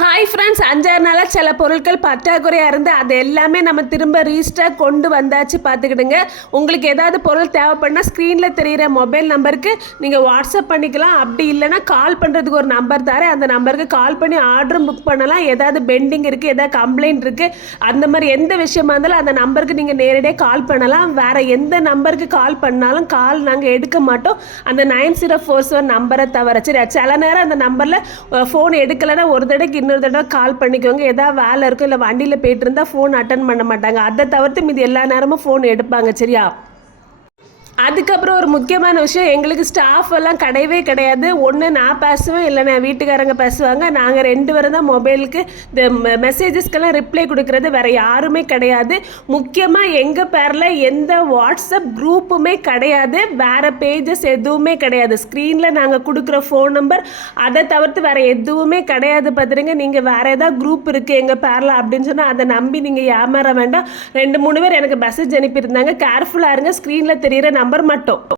Hi friends, 5-6 நாளாக சில பொருட்கள் பற்றாக்குறையாக இருந்து அது எல்லாமே நம்ம திரும்ப ரீஸ்டாக் கொண்டு வந்தாச்சு. பார்த்துக்கிடுங்க. உங்களுக்கு ஏதாவது பொருள் தேவைப்படுனா ஸ்க்ரீனில் தெரிகிற மொபைல் நம்பருக்கு நீங்கள் வாட்ஸ்அப் பண்ணிக்கலாம். அப்படி இல்லைனா கால் பண்ணுறதுக்கு ஒரு நம்பர் தரேன். அந்த நம்பருக்கு கால் பண்ணி ஆர்டரும் புக் பண்ணலாம். ஏதாவது பெண்டிங் இருக்குது, ஏதாவது கம்ப்ளைண்ட் இருக்குது, அந்த மாதிரி எந்த விஷயமா இருந்தாலும் அந்த நம்பருக்கு நீங்கள் நேரடியாக கால் பண்ணலாம். வேறு எந்த நம்பருக்கு கால் பண்ணாலும் கால் நாங்கள் எடுக்க மாட்டோம், அந்த 9047 நம்பரை தவிர. சரி, சில நேரம் அந்த நம்பரில் ஃபோன் எடுக்கலைன்னா ஒரு தடவைக்கு இன்னொரு தடவை கால் பண்ணிக்கோங்க. ஏதாவது வேலை இருக்கும், இல்லை வண்டியில் போயிட்டு இருந்தால் ஃபோன் அட்டன் பண்ண மாட்டாங்க. அதை தவிர்த்து மீது எல்லா நேரமும் ஃபோன் எடுப்பாங்க. சரியா? அதுக்கப்புறம் ஒரு முக்கியமான விஷயம், எங்களுக்கு ஸ்டாஃப் எல்லாம் கிடையவே கிடையாது. ஒன்று நான் பேசுவேன், இல்லைன்னா வீட்டுக்காரங்க பேசுவாங்க. நாங்கள் 2 பேரும் தான் மொபைலுக்கு இந்த மெசேஜஸ்க்கெல்லாம் ரிப்ளை கொடுக்கறது. வேறு யாருமே கிடையாது. முக்கியமாக எங்கள் பேரில் எந்த வாட்ஸ்அப் குரூப்புமே கிடையாது, வேறு பேஜஸ் எதுவுமே கிடையாது. ஸ்க்ரீனில் நாங்கள் கொடுக்குற ஃபோன் நம்பர் அதை தவிர்த்து வேறு எதுவுமே கிடையாது. பார்த்துருங்க, நீங்கள் வேறு ஏதாவது குரூப் இருக்குது எங்கள் பேரில் அப்படின்னு சொன்னால் அதை நம்பி நீங்கள் ஏமாற வேண்டாம். 2-3 பேர் எனக்கு மெசேஜ் அனுப்பியிருந்தாங்க. கேர்ஃபுல்லாக இருங்க. ஸ்க்ரீனில் தெரிகிற நம்பர் மட்டும்.